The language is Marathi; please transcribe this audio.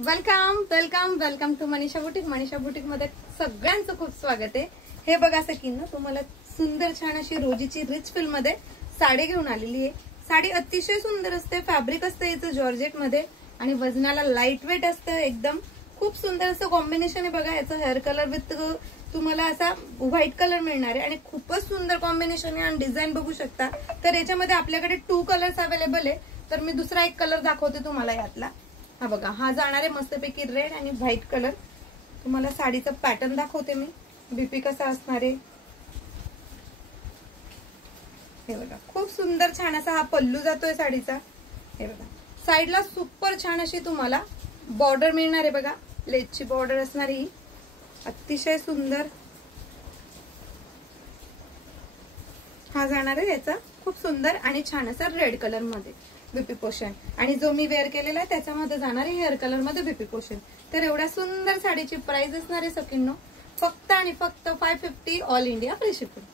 Welcome welcome welcome to Manisha boutique. Manisha boutique मध्ये सगळ्यांचं खूप स्वागत आहे। हे बघा सकीन, तुम्हाला सुंदर छान अशी रोजीची रिच फील मध्ये साडी घेऊन आलेली आहे। साडी अतिशय सुंदर असते, फॅब्रिक असते याचं जॉर्जेट मध्ये आणि वजनाला लाईट वेट असतं एकदम। खूप सुंदर असं कॉम्बिनेशन आहे बघा, याचं हेअर कलर विथ तुम्हाला असा व्हाईट कलर मिळणार आहे आणि खूपच सुंदर कॉम्बिनेशन आहे आणि डिझाइन बघू शकता। तर याच्यामध्ये आपल्याकडे 2 कलर्स अवेलेबल आहे। तर मी दुसरा एक कलर दाखवते तुम्हाला यातला। हा बघा, हा जाणार आहे मस्तपैकी रेड आणि व्हाईट कलर। तुम्हाला साडीचा पॅटर्न दाखवते मी, बीपी कसा असणार आहे हे बघा। खूप सुंदर छान असा हा पल्लू जातोय साडीचा। हे बघा, साइडला सुपर छान अशी तुम्हाला बॉर्डर मिळणार आहे बघा, लेसची बॉर्डर असणार ही अतिशय सुंदर। हा जाणार आहे याचा खूप सुंदर आणि छान असा रेड कलर मध्ये बीपी पोर्शन, आणि जो मी वेअर केलेला आहे त्याच्यामध्ये जाणार आहे हेअर कलर मध्ये बीपी पोर्शन। तर एवढ्या सुंदर साडीची प्राइस असणार आहे सकिन्नो फक्त आणि फक्त 550 ऑल इंडिया फ्री शिपिंग।